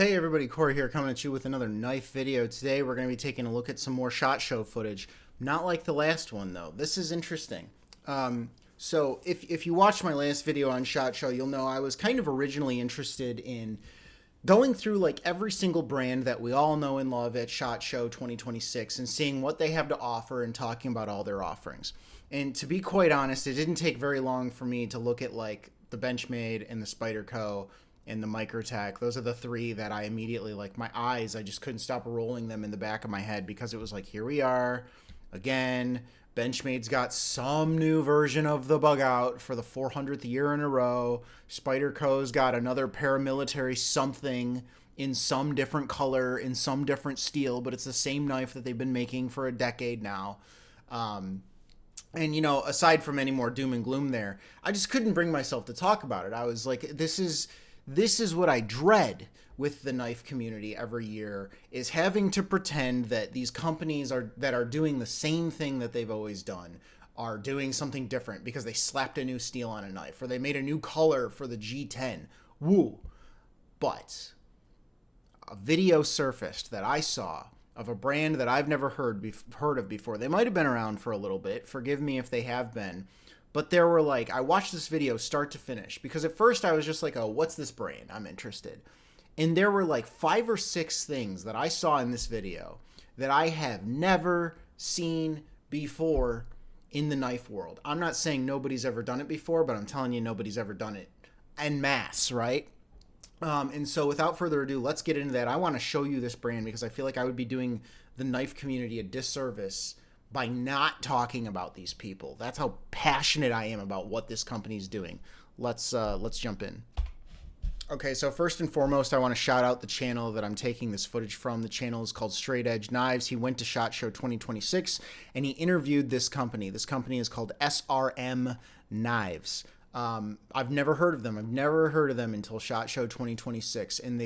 Hey everybody, Corey here coming at you with another knife video. Today we're going to be taking a look at some more SHOT Show footage. Not like the last one though. This is interesting. So if you watched my last video on SHOT Show, you'll know I was kind of originally interested in going through like every single brand that we all know and love at SHOT Show 2026 and seeing what they have to offer and talking about all their offerings. And to be quite honest, it didn't take very long for me to look at like the Benchmade and the Spyderco and the Microtech. Those are the three that I immediately, like, my eyes, I just couldn't stop rolling them in the back of my head because it was like, here we are again. Benchmade's got some new version of the bug out for the 400th year in a row. Spyderco's got another paramilitary something in some different color, in some different steel, but it's the same knife that they've been making for a decade now. And, you know, aside from any more doom and gloom there, I just couldn't bring myself to talk about it. I was like, this is what I dread with the knife community every year, is having to pretend that these companies that are doing the same thing that they've always done are doing something different because they slapped a new steel on a knife or they made a new color for the G10. Woo. But a video surfaced that I saw of a brand that I've never heard of before. They might have been around for a little bit. Forgive me if they have been. But there were like, I watched this video start to finish because at first I was just like, oh, what's this brand? I'm interested. And there were like 5 or 6 things that I saw in this video that I have never seen before in the knife world. I'm not saying nobody's ever done it before, but I'm telling you nobody's ever done it en masse, right? And so without further ado, let's get into that. I want to show you this brand because I feel like I would be doing the knife community a disservice by not talking about these people. That's how passionate I am about what this company's doing. Let's jump in. Okay, so first and foremost, I want to shout out the channel that I'm taking this footage from. The channel is called Straight Edge Knives. He went to SHOT Show 2026 and he interviewed this company. This company is called SRM Knives. I've never heard of them. I've never heard of them until SHOT Show 2026, and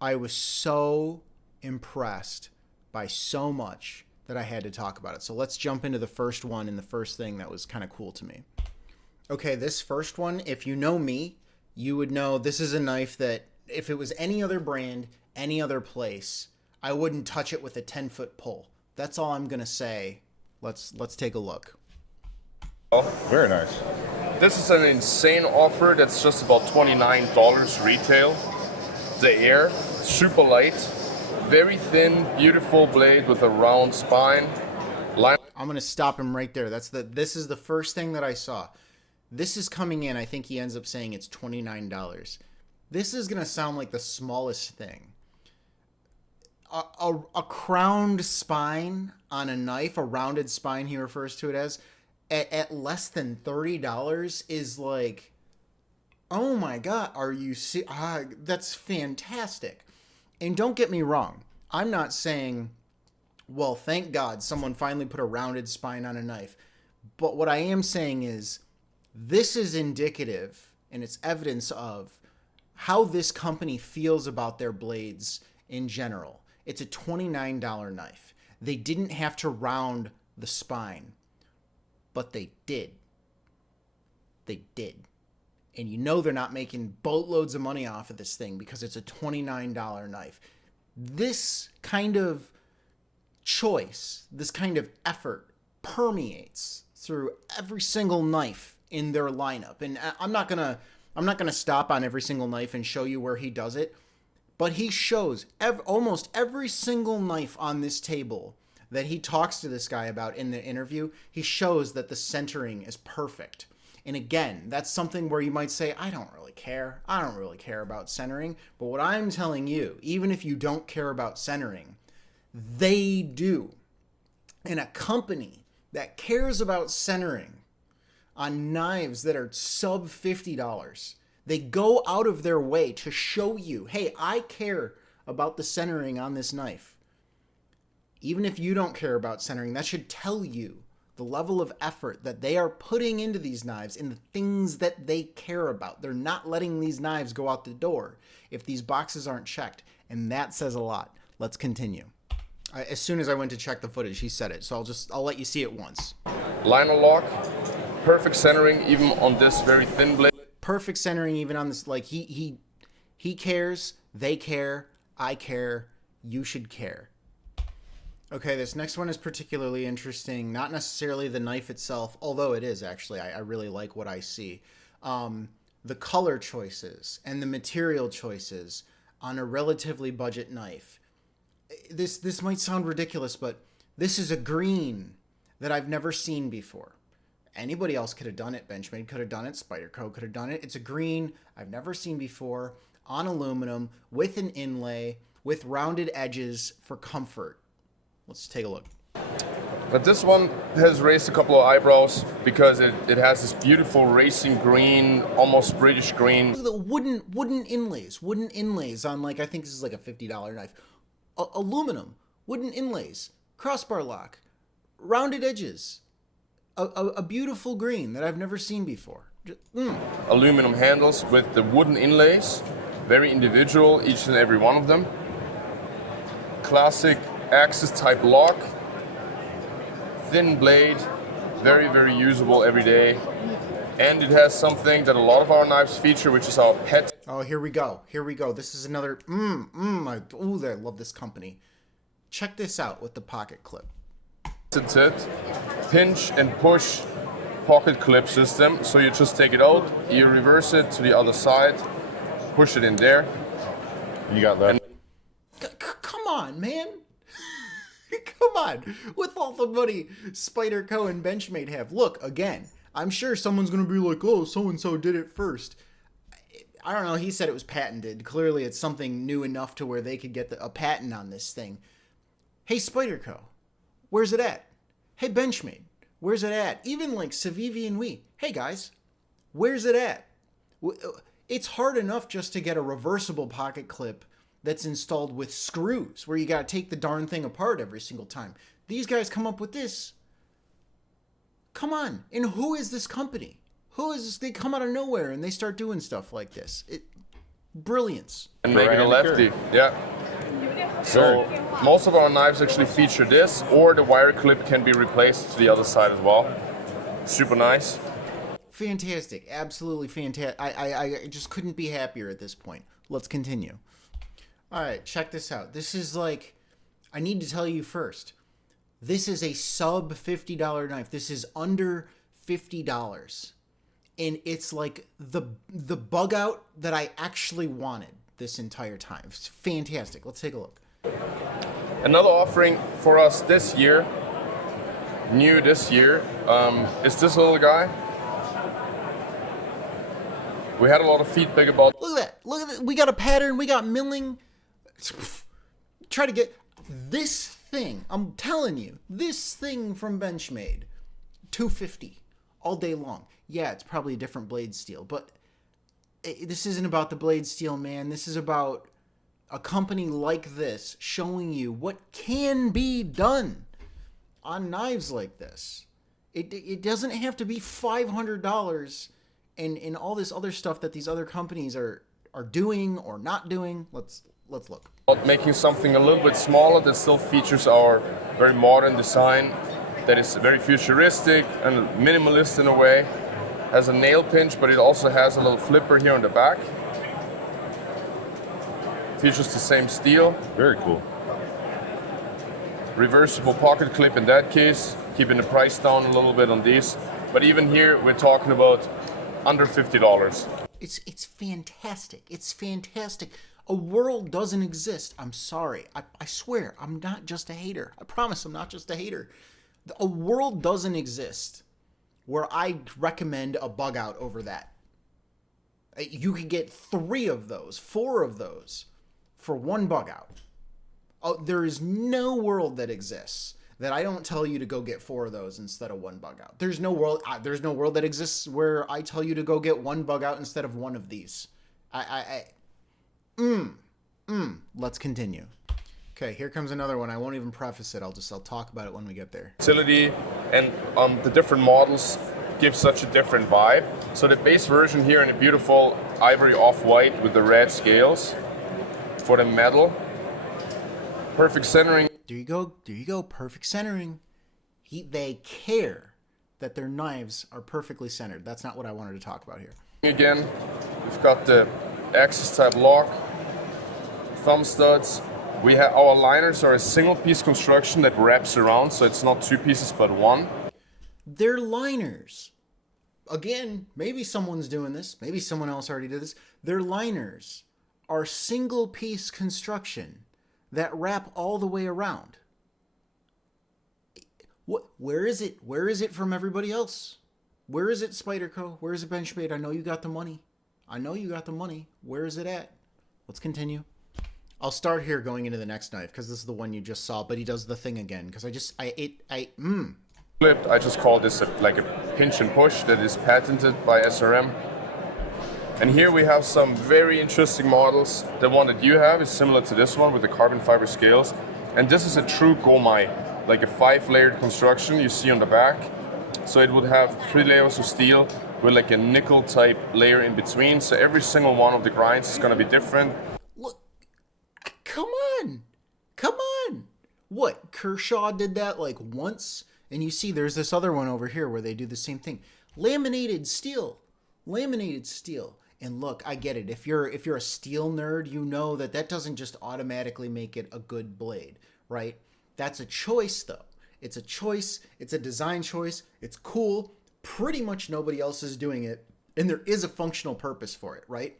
I was so impressed by so much that I had to talk about it. So let's jump into the first one and the first thing that was kind of cool to me. Okay, this first one, if you know me, you would know this is a knife that if it was any other brand, any other place, I wouldn't touch it with a 10-foot pole. That's all I'm going to say. Let's take a look. Oh, very nice. This is an insane offer that's just about $29 retail. The air, super light, very thin, beautiful blade with a round spine. I'm going to stop him right there. This is the first thing that I saw. This is coming in, I think he ends up saying it's $29. This is going to sound like the smallest thing. A crowned spine on a knife, a rounded spine he refers to it as, at less than $30 is like, oh my God, are you that's fantastic. And don't get me wrong, I'm not saying, well, thank God someone finally put a rounded spine on a knife. But what I am saying is, this is indicative, and it's evidence of how this company feels about their blades in general. It's a $29 knife. They didn't have to round the spine, but they did. They did. And you know they're not making boatloads of money off of this thing because it's a $29 knife. This kind of choice, this kind of effort permeates through every single knife in their lineup. And I'm not gonna stop on every single knife and show you where he does it, but he shows almost every single knife on this table that he talks to this guy about in the interview. He shows that the centering is perfect. And again, that's something where you might say, I don't really care. I don't really care about centering. But what I'm telling you, even if you don't care about centering, they do. And a company that cares about centering on knives that are sub $50, they go out of their way to show you, hey, I care about the centering on this knife. Even if you don't care about centering, that should tell you the level of effort that they are putting into these knives and the things that they care about. They're not letting these knives go out the door if these boxes aren't checked, and that says a lot. Let's continue. As soon as I went to check the footage, he said it, so I'll let you see it once. Liner lock, perfect centering even on this very thin blade. Perfect centering even on this, like he He cares, they care, I care, you should care. Okay, this next one is particularly interesting. Not necessarily the knife itself, although it is actually. I really like what I see. The color choices and the material choices on a relatively budget knife. This might sound ridiculous, but this is a green that I've never seen before. Anybody else could have done it. Benchmade could have done it. Spyderco could have done it. It's a green I've never seen before on aluminum with an inlay with rounded edges for comfort. Let's take a look. But this one has raised a couple of eyebrows because it has this beautiful racing green, almost British green. Look at the wooden inlays on, like, I think this is like a $50 knife. Aluminum, wooden inlays, crossbar lock, rounded edges, a beautiful green that I've never seen before. Aluminum handles with the wooden inlays, very individual, each and every one of them. Classic axis type lock, thin blade, very, very usable every day. And it has something that a lot of our knives feature, which is our pet. Oh, here we go. This is another, I love this company. Check this out with the pocket clip. Pinch and push pocket clip system. So you just take it out, you reverse it to the other side, push it in there. You got that. Come on, man. Come on. With all the money Spyderco and Benchmade have. Look, again, I'm sure someone's going to be like, oh, so-and-so did it first. I don't know. He said it was patented. Clearly, it's something new enough to where they could get a patent on this thing. Hey, Spyderco, where's it at? Hey, Benchmade, where's it at? Even like Civivi and we. Hey, guys, where's it at? It's hard enough just to get a reversible pocket clip that's installed with screws, where you got to take the darn thing apart every single time. These guys come up with this. Come on. And who is this company? Who is this? They come out of nowhere and they start doing stuff like this. Brilliance. And make it a lefty. Yeah. So most of our knives actually feature this, or the wire clip can be replaced to the other side as well. Super nice. Fantastic. Absolutely fantastic. I just couldn't be happier at this point. Let's continue. All right, check this out. This is like, I need to tell you first. This is a sub $50 knife. This is under $50. And it's like the bug out that I actually wanted this entire time. It's fantastic. Let's take a look. Another offering for us this year, new this year, is this little guy. We had a lot of feedback about. Look at that. Look at that. We got a pattern. We got milling. Try to get this thing. I'm telling you, this thing from Benchmade, $250 all day long. Yeah, it's probably a different blade steel, but this isn't about the blade steel, man. This is about a company like this showing you what can be done on knives like this. It doesn't have to be $500 and all this other stuff that these other companies are doing or not doing. Let's look. Making something a little bit smaller that still features our very modern design, that is very futuristic and minimalist in a way. Has a nail pinch, but it also has a little flipper here on the back. Features the same steel. Very cool. Reversible pocket clip in that case, keeping the price down a little bit on these. But even here, we're talking about under $50. It's fantastic. It's fantastic. A world doesn't exist. I'm sorry. I swear, I'm not just a hater. I promise I'm not just a hater. A world doesn't exist where I recommend a bug out over that. You could get 3 of those, 4 of those for one bug out. Oh, there is no world that exists that I don't tell you to go get 4 of those instead of one bug out. There's no world that exists where I tell you to go get one bug out instead of one of these. Let's continue. Okay, here comes another one. I won't even preface it. I'll talk about it when we get there. Utility and the different models give such a different vibe. So the base version here in a beautiful ivory off-white with the red scales for the metal. Perfect centering. There you go. Perfect centering. They care that their knives are perfectly centered. That's not what I wanted to talk about here. Again, we've got the axis type lock, thumb studs. We have our liners are a single piece construction that wraps around, so it's not two pieces but one. They're liners. Again, maybe someone's doing this. Maybe someone else already did this. Their liners are single piece construction that wrap all the way around. Where is it? Where is it from everybody else? Where is it, Spyderco? Where is it, Benchmade? I know you got the money. I know you got the money. Where is it at? Let's continue. I'll start here going into the next knife because this is the one you just saw, but he does the thing again because Flipped. I just call this like a pinch and push that is patented by SRM. And here we have some very interesting models. The one that you have is similar to this one with the carbon fiber scales. And this is a true gomai, like a 5-layered construction you see on the back. So it would have 3 layers of steel with like a nickel type layer in between. So every single one of the grinds is going to be different. Look, come on. Come on. What, Kershaw did that like once? And you see there's this other one over here where they do the same thing. Laminated steel. Laminated steel. And look, I get it. If you're a steel nerd, you know that doesn't just automatically make it a good blade, right? That's a choice though. It's a choice. It's a design choice. It's cool. Pretty much nobody else is doing it. And there is a functional purpose for it, right?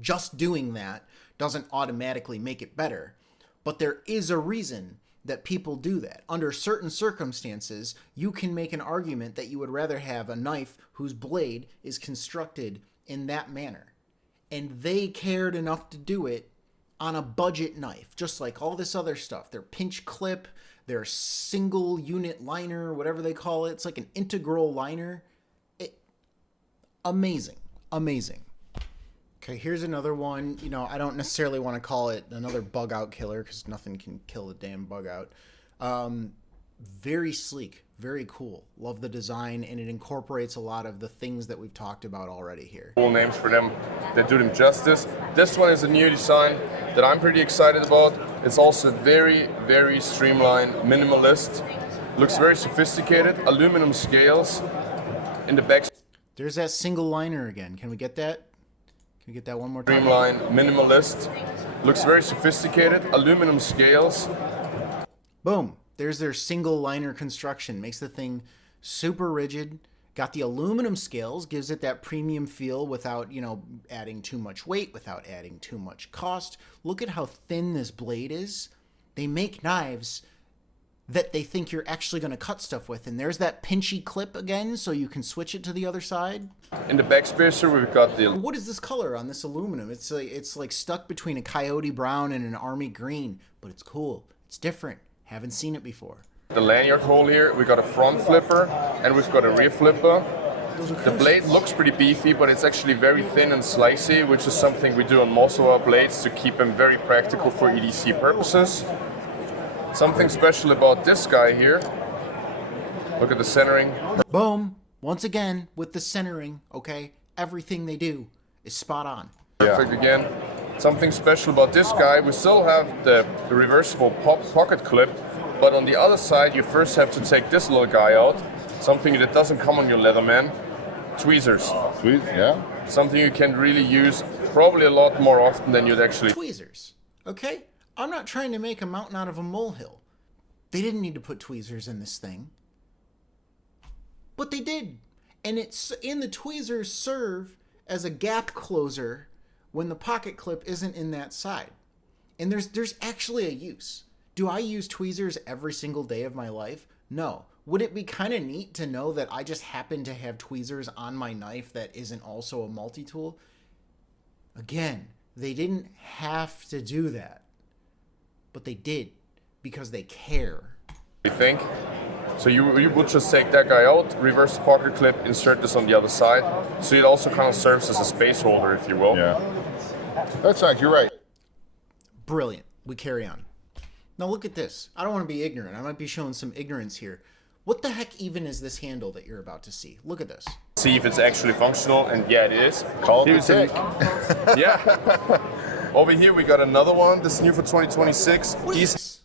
Just doing that doesn't automatically make it better. But there is a reason that people do that. Under certain circumstances, you can make an argument that you would rather have a knife whose blade is constructed in that manner. And they cared enough to do it on a budget knife, just like all this other stuff. Their pinch clip, their single unit liner, whatever they call it. It's like an integral liner. Amazing. Amazing. Okay, here's another one. You know, I don't necessarily want to call it another bug out killer because nothing can kill a damn bug out. Very sleek, very cool. Love the design, and it incorporates a lot of the things that we've talked about already here. Cool names for them that do them justice. This one is a new design that I'm pretty excited about. It's also very, very streamlined, minimalist. Looks very sophisticated. Aluminum scales in the back. There's that single liner again. Can we get that? Can we get that one more time? Streamlined, minimalist. Looks very sophisticated. Aluminum scales. Boom. There's their single liner construction. Makes the thing super rigid. Got the aluminum scales. Gives it that premium feel without, you know, adding too much weight, without adding too much cost. Look at how thin this blade is. They make knives that they think you're actually going to cut stuff with. And there's that pinchy clip again, so you can switch it to the other side. In the back spacer, we've got the... What is this color on this aluminum? It's like stuck between a coyote brown and an army green, but it's cool. It's different. Haven't seen it before. The lanyard hole here, we got a front flipper and we've got a rear flipper. The blade looks pretty beefy, but it's actually very thin and slicey, which is something we do on most of our blades to keep them very practical for EDC purposes. Something special about this guy here. Look at the centering. Boom. Once again, with the centering, okay? Everything they do is spot on. Perfect again. Something special about this guy, we still have the reversible pocket clip, but on the other side, you first have to take this little guy out. Something that doesn't come on your Leatherman. Tweezers. Sweet, yeah. Something you can really use probably a lot more often than you'd actually... Tweezers, okay? I'm not trying to make a mountain out of a molehill. They didn't need to put tweezers in this thing. But they did. And the tweezers serve as a gap closer when the pocket clip isn't in that side. And there's actually a use. Do I use tweezers every single day of my life? No. Would it be kind of neat to know that I just happen to have tweezers on my knife that isn't also a multi-tool? Again, they didn't have to do that. But they did because they care. I think. So you would just take that guy out, reverse the pocket clip, insert this on the other side. So it also kind of serves as a space holder, if you will. Yeah. That's nice, you're right. Brilliant. We carry on. Now look at this. I don't want to be ignorant. I might be showing some ignorance here. What the heck even is this handle that you're about to see? Look at this. See if it's actually functional, and yeah, it is. Call it Here's the tech. Yeah. Over here we got another one. This is new for 2026. What is this?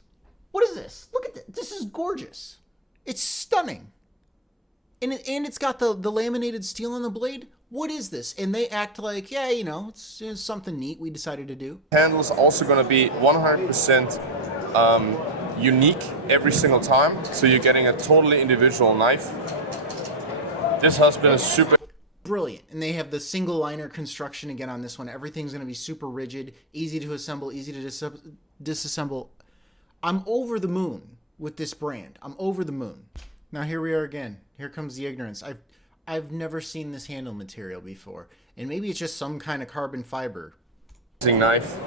What is this? Look at this. This is gorgeous. It's stunning. And it's got the laminated steel on the blade. what is this? And they act like, yeah, you know, it's something neat we decided to do. Handle is also going to be 100% unique every single time, so you're getting a totally individual knife. This has been a super Brilliant. And they have the single liner construction again on this one. Everything's going to be super rigid, easy to assemble, easy to disassemble. I'm over the moon with this brand. I'm over the moon. Now here we are again. Here comes the ignorance. I've never seen this handle material before, and maybe it's just some kind of carbon fiber. knife.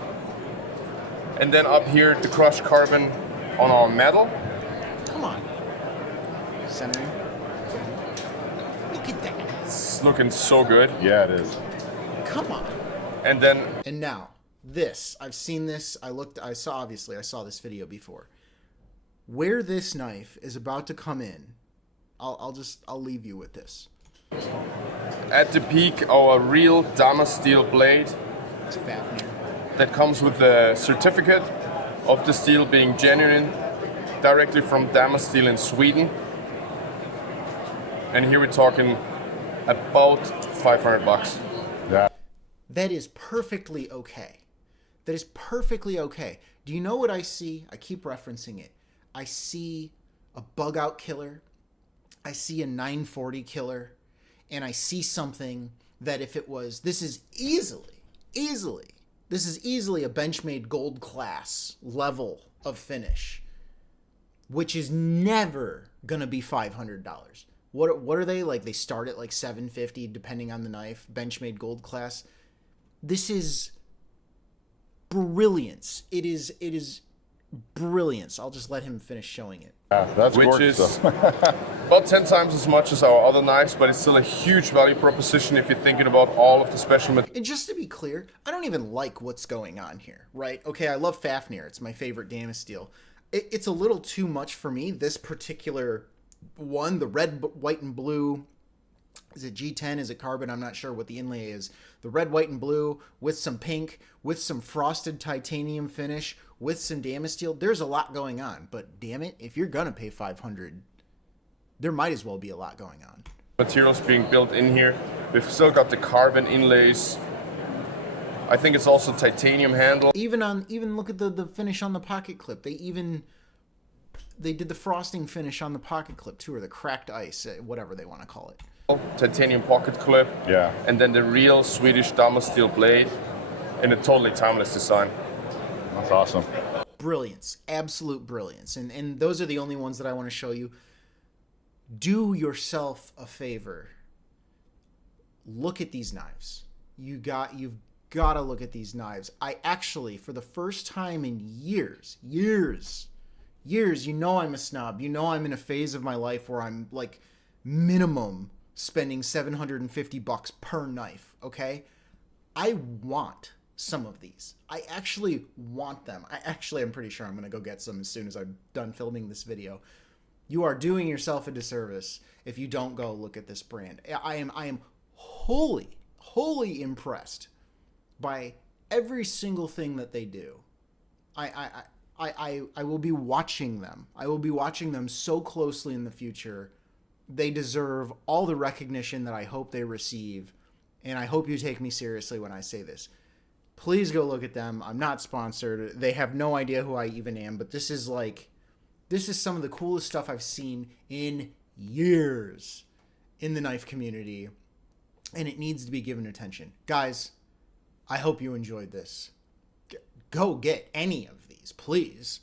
And then up here, the crushed carbon on our metal. Come on. Centering. Look at that. It's looking so good. Yeah, it is. Come on. And then And now, this. I've seen this. I saw this video before. Where this knife is about to come in, I'll leave you with this. at the peak, our real Dama steel blade It's Fafnir. that comes with the certificate of the steel being genuine, directly from Dama Steel in Sweden. And here we're talking about 500 bucks. Yeah. That is perfectly okay. That is perfectly okay. Do you know what I see? I keep referencing it. I see a bug out killer. I see a 940 killer. And I see something that if it was, this is easily a Benchmade gold class level of finish, which is never going to be $500. What are they like? They start at like $750 depending on the knife. Benchmade gold class. This is brilliance. It is brilliance. I'll just let him finish showing it. Yeah, that's Which gorgeous. is about 10 times as much as our other knives, but it's still a huge value proposition if you're thinking about all of the special materials. And just to be clear, I don't even like what's going on here, right? Okay, I love Fafnir. It's my favorite Dama steel. It's a little too much for me. This particular one, the red, white, and blue. Is it G10? Is it carbon? I'm not sure what the inlay is. The red, white, and blue with some pink, with some frosted titanium finish, with some Dama steel. There's a lot going on, but damn it, if you're gonna pay $500, there might as well be a lot going on. Materials being built in here. We've still got the carbon inlays. I think it's also titanium handle. Even look at the finish on the pocket clip. They did the frosting finish on the pocket clip too, or the cracked ice, whatever they want to call it. Titanium pocket clip. Yeah. And then the real Swedish Dama steel blade in a totally timeless design. That's awesome. Brilliance, absolute brilliance. And those are the only ones that I want to show you. Do yourself a favor. Look at these knives. You've got to look at these knives. I actually, for the first time in years, you know I'm a snob. You know I'm in a phase of my life where I'm like minimum spending $750 per knife, okay? I want some of these. I actually want them. I'm pretty sure I'm going to go get some as soon as I'm done filming this video. You are doing yourself a disservice if you don't go look at this brand. I am wholly impressed by every single thing that they do. I will be watching them. I will be watching them so closely in the future. They deserve all the recognition that I hope they receive, and I hope you take me seriously when I say this. Please go look at them. I'm not sponsored. They have no idea who I even am, but this is some of the coolest stuff I've seen in years in the knife community, and it needs to be given attention. Guys, I hope you enjoyed this. Go get any of these, please.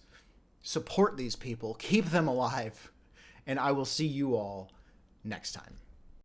Support these people. Keep them alive. And I will see you all next time.